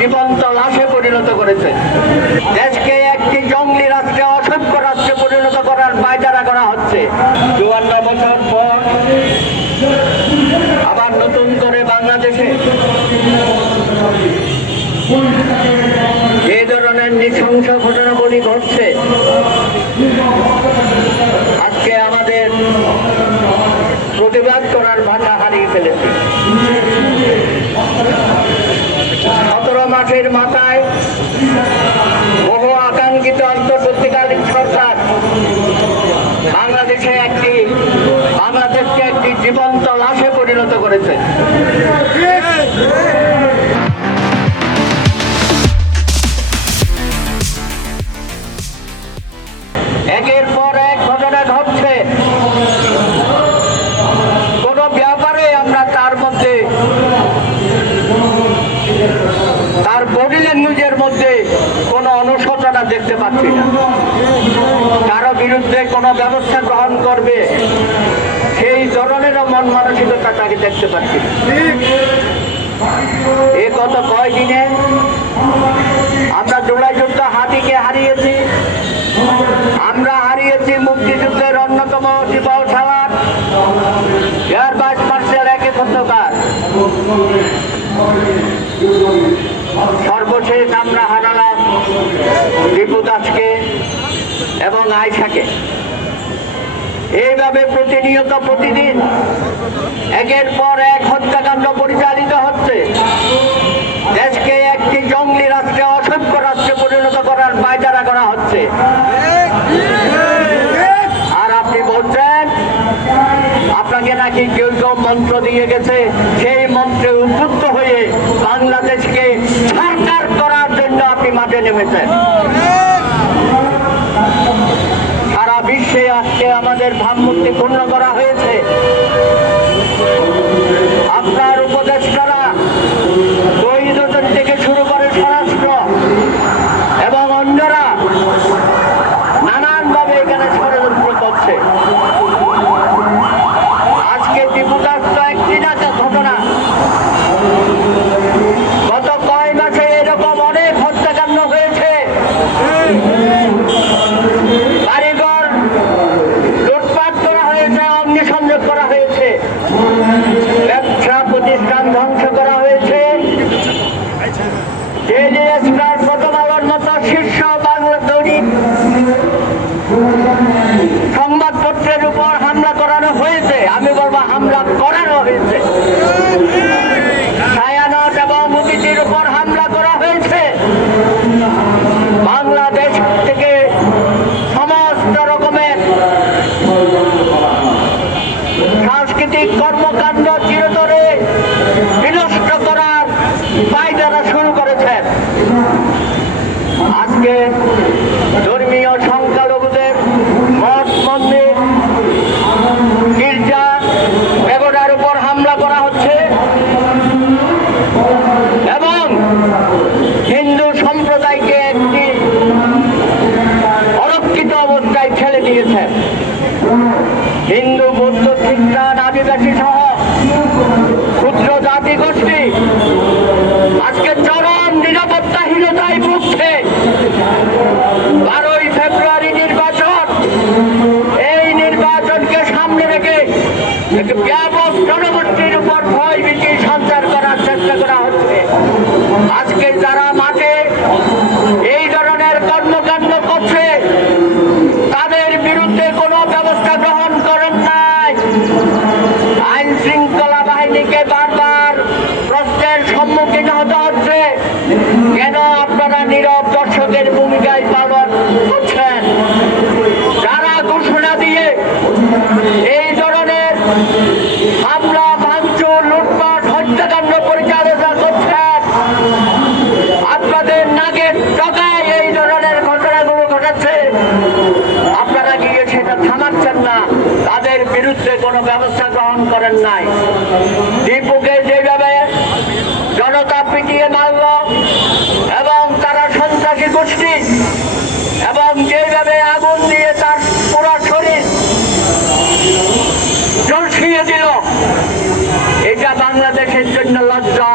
জীবন্ত লাশে পরিণত করেছে। দেশকে একটি জঙ্গলি রাষ্ট্রে, অসভ্য রাষ্ট্রে পরিণত করার পায়তারা করা হচ্ছে। 54 বছর পর আবার নতুন করে বাংলাদেশে এই ধরনের নৃশংস ঘটনাবলী ঘটছে। আজকে আমাদের প্রতিবাদ করার ভাষা হারিয়ে ফেলেছি। 17 মাসের মাথায় বহু আকাঙ্ক্ষিত অন্তর্বর্তীকালীন সরকার বাংলাদেশকে একটি জীবন্ত লাশে পরিণত করেছে। একের পর এক ঘটনা ঘটছে। কোন ব্যাপারে আমরা তার মধ্যে, তার বডি ল্যাঙ্গুয়েজের মধ্যে কোনো অনুশোচনা দেখতে পাচ্ছি না। কারো বিরুদ্ধে কোনো ব্যবস্থা গ্রহণ করবে সেই ধরনেরও মন মানসিকতা তাকে দেখতে পাচ্ছি। এ গত কয়দিনে আমরা জুলাই যুদ্ধ হাতিকে হারিয়েছি, আমরা হারিয়েছি মুক্তিযুদ্ধের অন্যতম জীবন সালার এয়ার ভাইস মার্শাল একে খন্দকার। সর্বশেষ আমরা হারালাম দীপু দাসকে এবং আয়শাকে। এইভাবে প্রতিনিয়ত প্রতিদিন একের পর এক হত্যাকাণ্ড পরিচালিত হচ্ছে। দেশকে একটি জঙ্গলি রাষ্ট্রে, অসভ্য রাষ্ট্রে পরিণত করার পায়তারা করা হচ্ছে। আর আপনি বলছেন আপনাকে নাকি কেউ কেউ মন্ত্র দিয়ে গেছে, সেই মন্ত্রে উদ্বুদ্ধ হয়ে বাংলাদেশকে সরকার করার জন্য আপনি মাঠে নেমেছেন। সারা বিশ্বে আজকে আমাদের ভাবমূর্তি পূর্ণ করা হয়েছে। আপনার উপদেষ্টারা বৈধজন থেকে শুরু করে স্বরাষ্ট্র এবং অন্যরা নানানভাবে এখানে ষড়যন্ত্র করছে। আজকে ত্রিপুরার তো একটি না ঘটনা, গত কয় মাসে এরকম অনেক হত্যাকাণ্ড হয়েছে। বাড়িঘর লুটপাট করা হয়েছে, অগ্নিসংযোগ করা হয়েছে, ব্যবসা প্রতিষ্ঠান ধ্বংস করা হয়েছে। প্রথম আলোর মতো শীর্ষ বাংলা দৈনিক সংবাদপত্রের উপর হামলা করানো হয়েছে। আমি বলবো হামলা করানো হয়েছে। ছায়ানট এবং মুদিটির উপর হামলা করা হয়েছে। বাংলাদেশ থেকে সমস্ত রকমের সাংস্কৃতিক কর্মকাণ্ড চিরতরে বিনষ্ট করার পায়তারা শুরু করেছেন। আজকে ধর্মীয় সংখ্যালঘুদের মঠ মন্দির, গির্জা, পেগোডার উপর হামলা করা হচ্ছে এবং হিন্দু সম্প্রদায়কে একটি অরক্ষিত অবস্থায় ঠেলে দিয়েছে। হিন্দু, বৌদ্ধ, খ্রিস্টান, আদিবাসী সহ ক্ষুদ্র জাতি গোষ্ঠী আজকে চরম নিরাপত্তাহীনতায় ভুগছে। 12ই ফেব্রুয়ারি নির্বাচন, এই নির্বাচনকে সামনে রেখে ব্যাপক জনগোষ্ঠীর উপর ভয় ভীতি সঞ্চার করার চেষ্টা করা হচ্ছে। আজকে যারা মাঠে এই ধরনের কর্মকাণ্ড করছে তাদের বিরুদ্ধে কোনো ব্যবস্থা গ্রহণ করেন নাই। আইন শৃঙ্খলা বাহিনীকে বারবার প্রশ্নের সম্মুখীন হতে হচ্ছে, কেন আপনারা নীরব দর্শকের ভূমিকায় পালন করছেন? যারা ঘোষণা দিয়ে এই ধরনের হামলা, ভাঙচুর, লুটপাট, হত্যাকাণ্ড পরিচালনা করছেন, আপনাদের নাকের ডগায় এই ধরনের ঘটনাগুলো ঘটাচ্ছে, আপনারা গিয়ে সেটা থামাচ্ছেন না, তাদের বিরুদ্ধে কোনো ব্যবস্থা গ্রহণ করেন নাই। দীপুকে যেভাবে জনতা পিটিয়ে মারল এবং তারা সন্ত্রাসী গোষ্ঠী এবং যেভাবে আগুন দিয়ে তার পুরো শরীর ঝলসিয়ে দিল, এটা বাংলাদেশের জন্য লজ্জা।